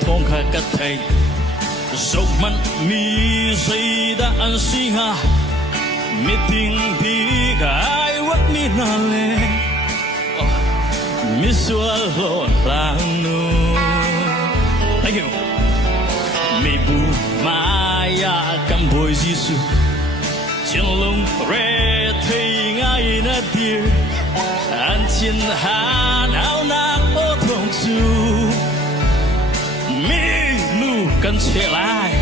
thong kha ka thai sốc man mi say đã ăn si ha mi ting đi cái wat mi na le mi xua lo lang nu thank you mi bu maya cam boy jisu chân lông re thấy ngay na dear an chin han ao na ô thong chu mi nu cần trở lại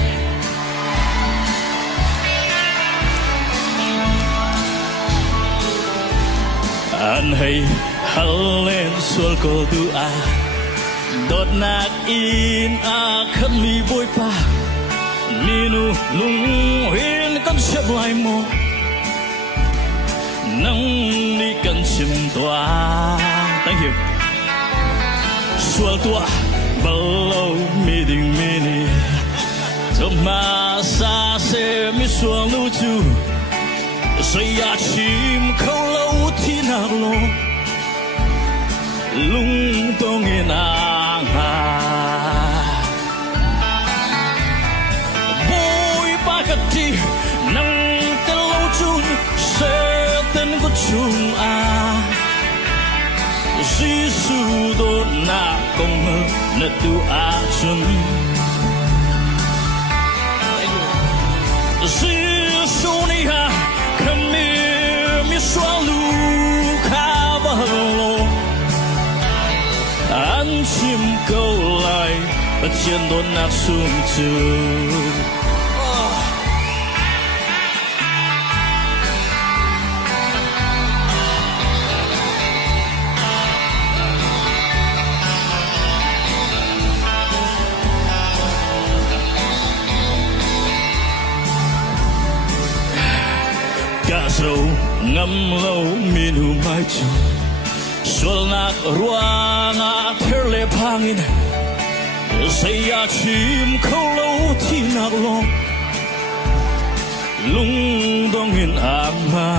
anh hay hal lên sual ko tu a đốt nạc in a khát mi bôi pa mi nu lung huyên con xếp lại mò nắng đi cần chìm tỏa thank you sual tua bao lâu mi đình mi ni trong mà xa xe mi sual nu chu say ya chim khâu lâu thi nạc lo lung tong in ang ha boy pakati nang te lâu chun se tên có chung a Giêsu do na công mơ na tu a chun Giêsu ni ha kami mi swalu kha ba lo an chim câu lại ở trên đồn nạc xuống trường cả sầu ngâm lâu minu mai chung sual nak ruang a terle pangin saya chim khâu lâu thi nak lo lung dong in ama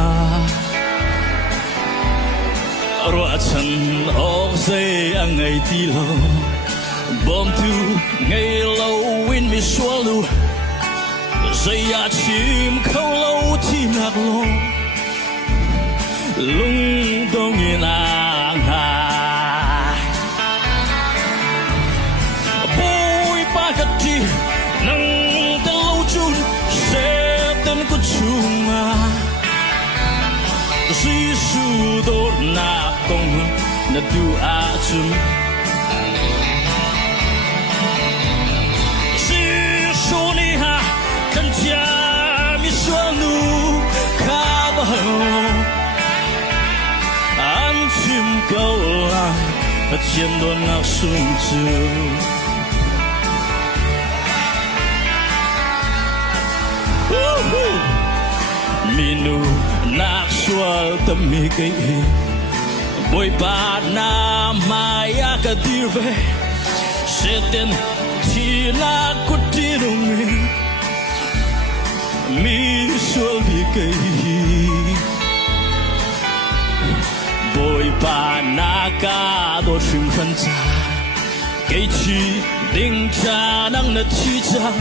rua chan of say angai ti lo bom tu ngày lâu in mi sualu saya chim khâu lâu thi nak lo lung dong in ha boy pakati nang te lâu chun se tên có chung a Giêsu do na công na tu a chun Giêsu ni ha kan cha mi sual nu kha ba an chim câu lại ở trên đồn ngọc xuống trường minu nak sual tâm mi cái bôi ba na maya ka dir ve seten ti na ku ti dong mi sual mi cái bôi ba na ka do chim khan cha cái chi ding cha nang na chi cha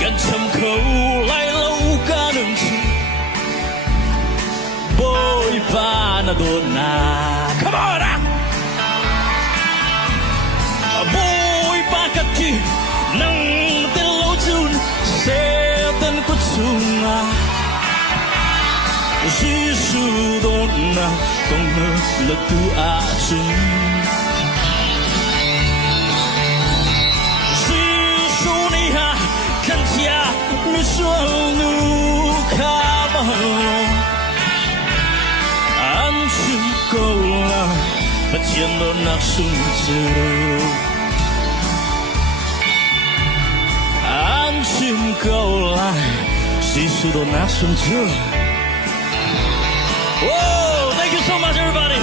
gần chăm khâu lại lâu cả đường chi bôi ba na do na come on bôi ba ka chi nang te lâu chun se tên có chung a Giêsu do na công mơ là tu a chun Giêsu ni ha kan cha mi sual nu kha ba an chim câu lại ở trên đồn nạc xuống trường an chim câu lại Giêsu do nạc xuống trường. Whoa, thank you so much everybody.